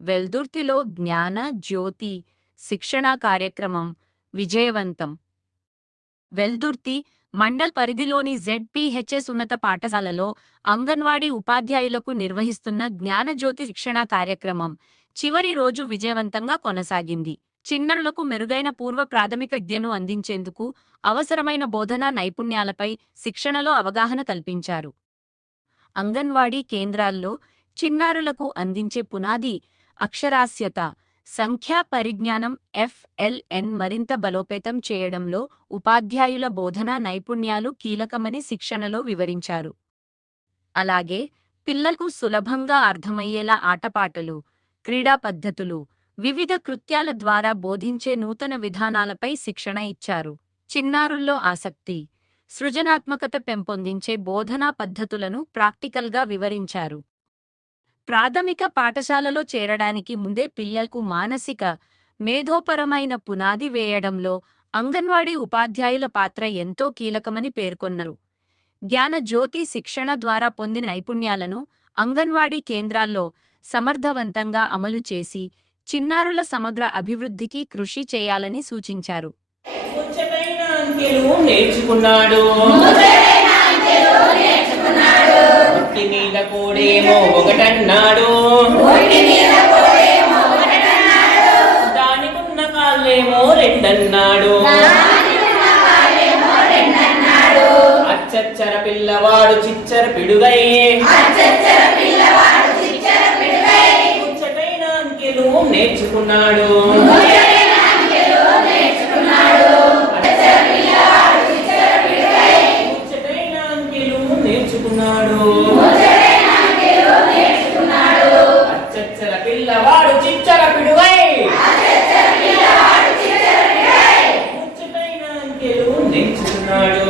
వెల్దుర్తిలో జ్ఞాన జ్యోతి శిక్షణా కార్యక్రమం విజయవంతం. వెల్దుర్తి మండల్ పరిధిలోని జెడ్పీహెచ్ఎస్ ఉన్నత పాఠశాలలో అంగన్వాడీ ఉపాధ్యాయులకు నిర్వహిస్తున్న జ్ఞానజ్యోతి శిక్షణా కార్యక్రమం చివరి రోజు విజయవంతంగా కొనసాగింది. చిన్నారులకు మెరుగైన పూర్వ ప్రాథమిక విద్యను అందించేందుకు అవసరమైన బోధనా నైపుణ్యాలపై శిక్షణలో అవగాహన కల్పించారు. అంగన్వాడీ కేంద్రాల్లో చిన్నారులకు అందించే పునాది అక్షరాస్యత, సంఖ్యా పరిజ్ఞానం FLN మరింత బలోపేతం చేయడంలో ఉపాధ్యాయుల బోధనా నైపుణ్యాలు కీలకమని శిక్షణలో వివరించారు. అలాగే పిల్లలకు సులభంగా అర్థమయ్యేలా ఆటపాటలు, క్రీడా పద్ధతులు, వివిధ కృత్యాల ద్వారా బోధించే నూతన విధానాలపై శిక్షణ ఇచ్చారు. చిన్నారుల్లో ఆసక్తి, సృజనాత్మకత పెంపొందించే బోధనా పద్ధతులను ప్రాక్టికల్గా వివరించారు. ప్రాథమిక పాఠశాలలో చేరడానికి ముందే పిల్లలకు మానసిక, మేధోపరమైన పునాది వేయడంలో అంగన్వాడీ ఉపాధ్యాయుల పాత్ర ఎంతో కీలకమని పేర్కొన్నారు. జ్ఞానజ్యోతి శిక్షణ ద్వారా పొందిన నైపుణ్యాలను అంగన్వాడీ కేంద్రాల్లో సమర్థవంతంగా అమలు చేసి చిన్నారుల సమగ్ర అభివృద్ధికి కృషి చేయాలని సూచించారు. దానికున్న కాళ్ళేమో రెండన్నాడు. అచ్చచ్చర పిల్లవాడు చిచ్చర పిడుగై, ముచ్చటైన అంకెలు నేర్చుకున్నాడు. ముచ్చటైన అంకెలు నేర్చుకున్నాడు. అచ్చచ్చర పిల్లవాడు చిచ్చర పిడుగై, ముచ్చటైన అంకెలు నేర్చుకున్నాడు.